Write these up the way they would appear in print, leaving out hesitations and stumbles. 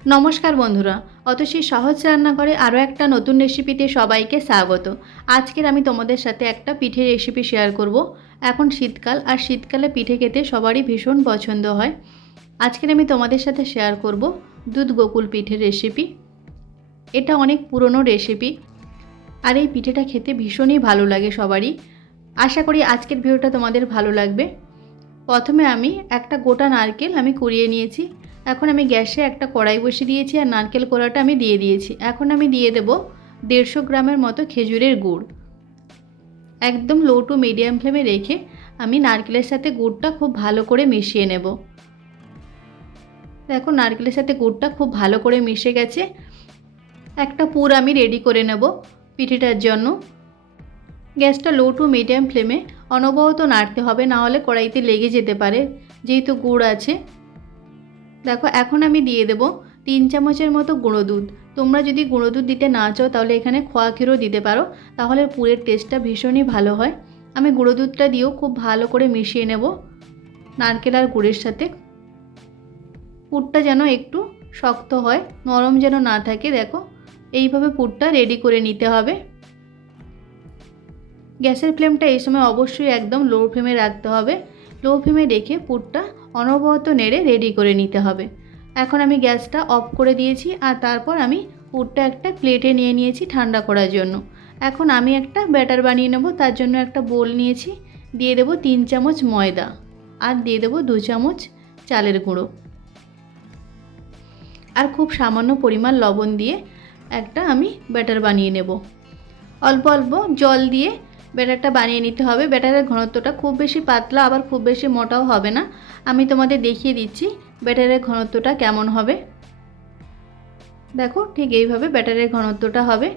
নমস্কার বন্ধুরা, অতসী সহজ রান্নাঘরে আরও একটা নতুন রেসিপিতে সবাইকে স্বাগত। আজকের আমি তোমাদের সাথে একটা পিঠে রেসিপি শেয়ার করব। এখন শীতকাল, আর শীতকালে পিঠে খেতে সবারই ভীষণ পছন্দ হয়। আজকের আমি তোমাদের সাথে শেয়ার করব দুধ গোকুল পিঠের রেসিপি। এটা অনেক পুরনো রেসিপি, আর এই পিঠেটা খেতে ভীষণই ভালো লাগে সবারই। আশা করি আজকের ভিডিওটা তোমাদের ভালো লাগবে। প্রথমে আমি একটা গোটা নারকেল কুড়িয়ে নিয়েছি। এখন আমি গ্যাসে একটা কড়াই বসিয়ে দিয়েছি, আর নারকেল কোড়াটা আমি দিয়ে দিয়েছি। এখন আমি দিয়ে দেব 150 গ্রামের মতো খেজুরের গুড়। একদম লো টু মিডিয়াম ফ্লেমে রেখে আমি নারকেলের সাথে গুড়টা খুব ভালো করে মিশিয়ে নেব। দেখো, নারকেলের সাথে গুড়টা খুব ভালো করে মিশে গেছে। একটা পুর আমি রেডি করে নেব পিঠেটার জন্য। গ্যাসটা লো টু মিডিয়াম ফ্লেমে অনবরত নাড়তে হবে, না হলে কড়াইতে লেগে যেতে পারে, যেহেতু গুড় আছে। দেখো, এখন আমি দিয়ে দেব 3 চামচের মতো গুঁড়ো দুধ। তোমরা যদি গুঁড়ো দুধ দিতে না চাও তাহলে এখানে খোয়া ক্ষীরও দিতে পারো, তাহলে পুরের টেস্টটা ভীষণই ভালো হয়। আমি গুঁড়ো দুধটা দিয়েও খুব ভালো করে মিশিয়ে নেব নারকেল আর গুড়ের সাথে। পুরটা যেন একটু শক্ত হয়, নরম যেন না থাকে। দেখো, এইভাবে পুরটা রেডি করে নিতে হবে। গ্যাসের ফ্লেমটা এই সময় অবশ্যই একদম লো ফ্লেমে রাখতে হবে। লো ফ্লেমে রেখে পুরটা অনবরত নেড়ে রেডি করে নিতে হবে। এখন আমি গ্যাসটা অফ করে দিয়েছি, আর তারপর আমি পুরটা একটা প্লেটে নিয়ে নিয়েছি ঠান্ডা করার জন্য। এখন আমি একটা ব্যাটার বানিয়ে নেব। তার জন্য একটা বোল নিয়েছি, দিয়ে দেব 3 চামচ ময়দা, আর দিয়ে দেব 2 চামচ চালের গুঁড়ো, আর খুব সামান্য পরিমাণ লবণ দিয়ে একটা আমি ব্যাটার বানিয়ে নেব। অল্প অল্প জল দিয়ে ব্যাটারটা বানিয়ে নিতে হবে। ব্যাটারের ঘনত্বটা খুব বেশি পাতলা আবার খুব বেশি মোটাও হবে না। আমি তোমাদের দেখিয়ে দিচ্ছি ব্যাটারের ঘনত্বটা কেমন হবে। দেখো, ঠিক এইভাবে ব্যাটারের ঘনত্বটা হবে।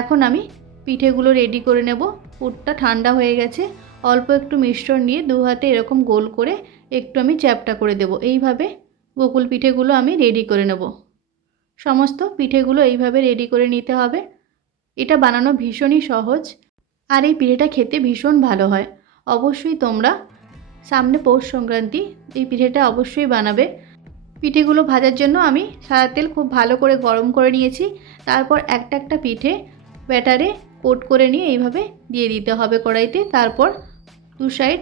এখন আমি পিঠেগুলো রেডি করে নেব। পুরটা ঠান্ডা হয়ে গেছে। অল্প একটু মিশ্রণ নিয়ে দু হাতে এরকম গোল করে একটু আমি চ্যাপ্টা করে দেব। এইভাবে গোকুল পিঠেগুলো আমি রেডি করে নেব। সমস্ত পিঠেগুলো এইভাবে রেডি করে নিতে হবে। এটা বানানো ভীষণই সহজ, আর এই পিঠেটা খেতে ভীষণ ভালো হয়। অবশ্যই তোমরা সামনে পৌষ সংক্রান্তি এই পিঠেটা অবশ্যই বানাবে। পিঠেগুলো ভাজার জন্য আমি সাদা তেল খুব ভালো করে গরম করে নিয়েছি। তারপর একটা একটা পিঠে ব্যাটারে কোট করে নিয়ে এইভাবে দিয়ে দিতে হবে কড়াইতে। তারপর দু সাইড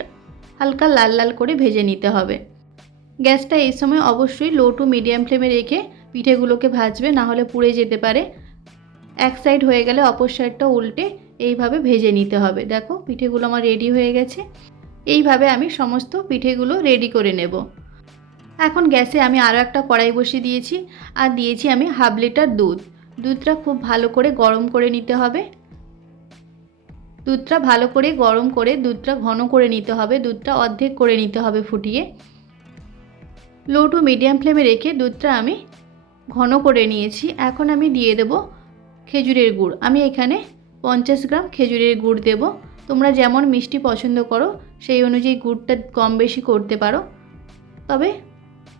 হালকা লাল লাল করে ভেজে নিতে হবে। গ্যাসটা এই সময় অবশ্যই লো টু মিডিয়াম ফ্লেমে রেখে পিঠেগুলোকে ভাজবে, না হলে পুড়ে যেতে পারে। এক সাইড হয়ে গেলে অপর সাইডটা উল্টে এইভাবে ভেজে নিতে হবে। দেখো, পিঠেগুলো আমার রেডি হয়ে গেছে। এইভাবে আমি সমস্ত পিঠেগুলো রেডি করে নেব। এখন গ্যাসে আমি আরও একটা কড়াই বসিয়ে দিয়েছি, আর দিয়েছি আমি হাফ লিটার দুধ। দুধটা খুব ভালো করে গরম করে নিতে হবে। দুধটা ভালো করে গরম করে দুধটা ঘন করে নিতে হবে। দুধটা অর্ধেক করে নিতে হবে ফুটিয়ে। লো টু মিডিয়াম ফ্লেমে রেখে দুধটা আমি ঘন করে নিয়েছি। এখন আমি দিয়ে দেব খেজুরের গুড়। আমি এখানে 50 গ্রাম খেজুরের গুড় দেব। তোমরা যেমন মিষ্টি পছন্দ করো সেই অনুযায়ী গুড়টা কম বেশি করতে পারো, তবে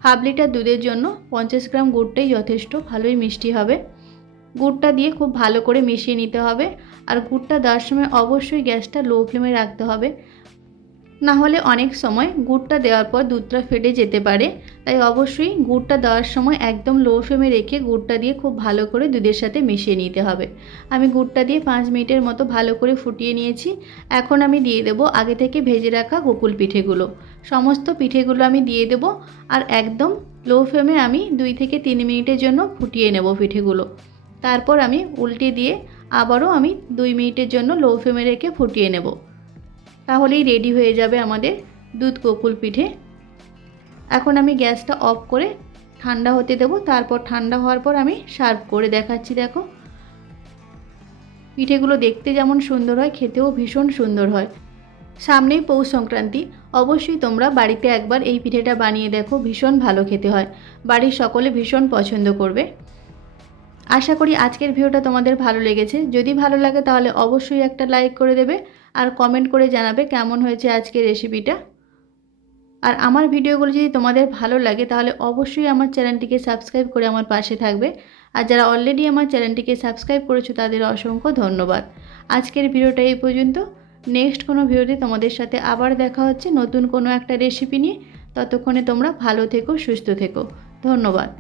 হাফ লিটার দুধের জন্য 50 গ্রাম গুড়টাই যথেষ্ট, ভালোই মিষ্টি হবে। গুড়টা দিয়ে খুব ভালো করে মিশিয়ে নিতে হবে। আর গুড়টা দেওয়ার সময় অবশ্যই গ্যাসটা লো ফ্লেমে রাখতে হবে, না হলে অনেক সময় গুড়টা দেওয়ার পর দুধটা ফেটে যেতে পারে। তাই অবশ্যই গুড়টা দেওয়ার সময় একদম লো ফ্লেমে রেখে গুড়টা দিয়ে খুব ভালো করে দুধের সাথে মিশিয়ে নিতে হবে। আমি গুড়টা দিয়ে 5 মিনিটের মতো ভালো করে ফুটিয়ে নিয়েছি। এখন আমি দিয়ে দেব আগে থেকে ভেজে রাখা গোকুল পিঠেগুলো। সমস্ত পিঠেগুলো আমি দিয়ে দেব, আর একদম লো ফ্লেমে আমি 2 থেকে 3 মিনিটের জন্য ফুটিয়ে নেব পিঠেগুলো। তারপর আমি উল্টে দিয়ে আবারও আমি 2 মিনিটের জন্য লো ফ্লেমে রেখে ফুটিয়ে নেব। তাহলেই রেডি হয়ে যাবে আমাদের দুধ গোকুল পিঠে। এখন আমি গ্যাসটা অফ করে ঠান্ডা হতে দেব। তারপর ঠান্ডা হওয়ার পর আমি সার্ভ করে দেখাচ্ছি। দেখো, পিঠেগুলো দেখতে যেমন সুন্দর হয়, খেতেও ভীষণ সুন্দর হয়। সামনেই পৌষ সংক্রান্তি, অবশ্যই তোমরা বাড়িতে একবার এই পিঠেটা বানিয়ে দেখো, ভীষণ ভালো খেতে হয়। বাড়ির সকলে ভীষণ পছন্দ করবে। আশা করি আজকের ভিডিওটা তোমাদের ভালো লেগেছে। যদি ভালো লাগে তাহলে অবশ্যই একটা লাইক করে দেবে, আর কমেন্ট করে জানাবে কেমন হয়েছে আজকের রেসিপিটা। আর আমার ভিডিওগুলো যদি তোমাদের ভালো লাগে তাহলে অবশ্যই আমার চ্যানেলটিকে সাবস্ক্রাইব করে আমার পাশে থাকবে। আর যারা অলরেডি আমার চ্যানেলটিকে সাবস্ক্রাইব করেছো তাদের অসংখ্য ধন্যবাদ। আজকের ভিডিওটা এই পর্যন্ত। নেক্সট কোনো ভিডিওতে তোমাদের সাথে আবার দেখা হচ্ছে নতুন কোনো একটা রেসিপি নিয়ে। ততক্ষণে তোমরা ভালো থেকো, সুস্থ থেকো। ধন্যবাদ।